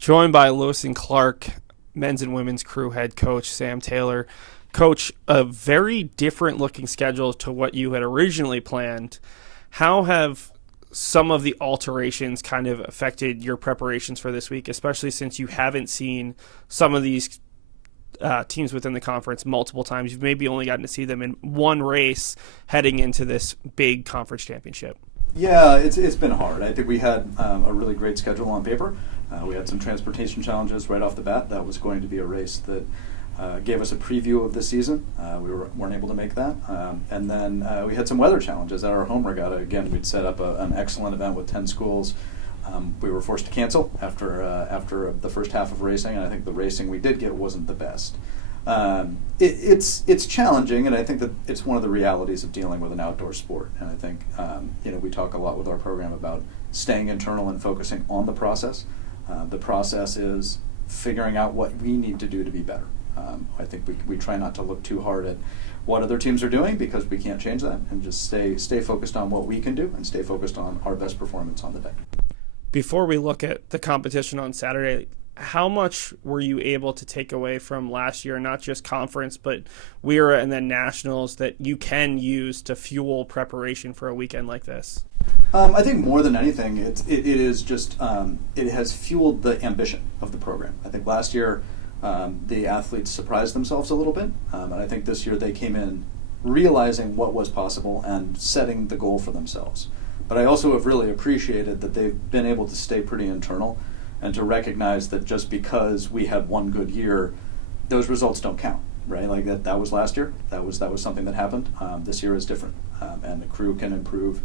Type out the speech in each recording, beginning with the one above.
Joined by Lewis and Clark, men's and women's crew head coach Sam Taylor. Coach, a very different looking schedule to what you had originally planned. How have some of the alterations kind of affected your preparations for this week, especially since you haven't seen some of these teams within the conference multiple times? You've maybe only gotten to see them in one race heading into this big conference championship. Yeah, it's been hard. I think we had a really great schedule on paper. We had some transportation challenges right off the bat. That was going to be a race that gave us a preview of the season. We weren't able to make that. And then we had some weather challenges at our home regatta. Again, we'd set up an excellent event with 10 schools. We were forced to cancel after the first half of racing, and I think the racing we did get wasn't the best. It's challenging, and I think that it's one of the realities of dealing with an outdoor sport. And I think we talk a lot with our program about staying internal and focusing on the process. The process is figuring out what we need to do to be better. I think we try not to look too hard at what other teams are doing because we can't change that, and just stay focused on what we can do and stay focused on our best performance on the day. Before we look at the competition on Saturday, how much were you able to take away from last year, not just conference, but WIRA and then nationals, that you can use to fuel preparation for a weekend like this? I think more than anything, it is just it has fueled the ambition of the program. I think last year the athletes surprised themselves a little bit, and I think this year they came in realizing what was possible and setting the goal for themselves. But I also have really appreciated that they've been able to stay pretty internal and to recognize that just because we had one good year, those results don't count, right? Like that was last year. That was something that happened. This year is different, and the crew can improve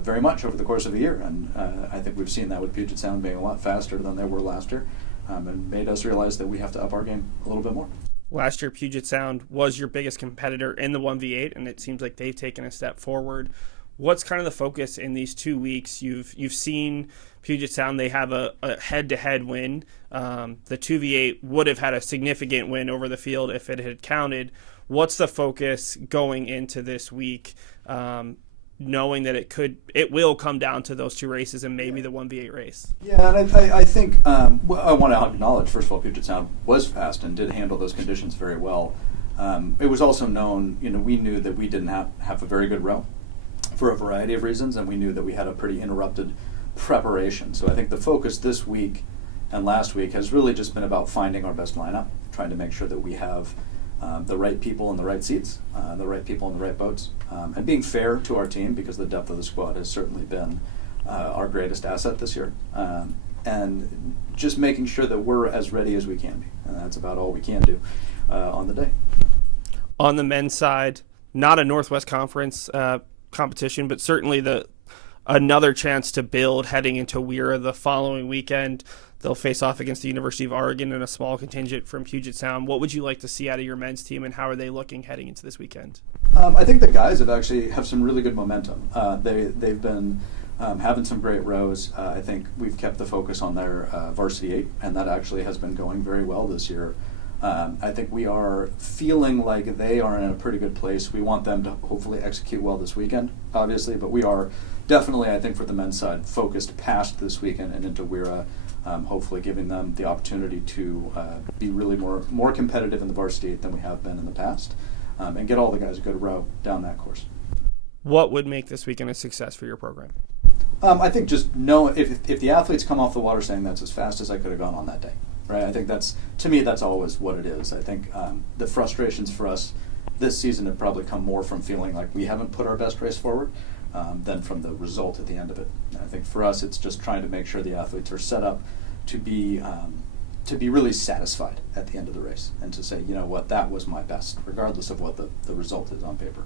very much over the course of a year. And I think we've seen that with Puget Sound being a lot faster than they were last year, and made us realize that we have to up our game a little bit more. Last year, Puget Sound was your biggest competitor in the 1v8, and it seems like they've taken a step forward. What's kind of the focus in these 2 weeks? You've seen Puget Sound, they have a head-to-head win. The 2v8 would have had a significant win over the field if it had counted. What's the focus going into this week, knowing that it will come down to those two races and maybe the 1v8 race? Yeah, and I think I want to acknowledge, first of all, Puget Sound was fast and did handle those conditions very well. It was also known, we knew that we didn't have a very good row for a variety of reasons, and we knew that we had a pretty interrupted preparation. So I think the focus this week and last week has really just been about finding our best lineup, trying to make sure that we have the right people in the right seats, the right people in the right boats, and being fair to our team, because the depth of the squad has certainly been our greatest asset this year, and just making sure that we're as ready as we can be, and that's about all we can do on the day. On the men's side, not a Northwest Conference competition, but certainly another chance to build heading into WIRA the following weekend. They'll face off against the University of Oregon and a small contingent from Puget Sound. What would you like to see out of your men's team, and how are they looking heading into this weekend? I think the guys have some really good momentum. They've been having some great rows. I think we've kept the focus on their varsity 8, and that actually has been going very well this year. I think we are feeling like they are in a pretty good place. We want them to hopefully execute well this weekend, obviously, but we are definitely, I think, for the men's side, focused past this weekend and into WIRA, hopefully giving them the opportunity to be really more competitive in the varsity than we have been in the past, and get all the guys a good row down that course. What would make this weekend a success for your program? I think just know if the athletes come off the water saying that's as fast as I could have gone on that day. Right, I think to me that's always what it is. I think the frustrations for us this season have probably come more from feeling like we haven't put our best race forward than from the result at the end of it. And I think for us, it's just trying to make sure the athletes are set up to be really satisfied at the end of the race, and to say, you know what, that was my best, regardless of what the result is on paper.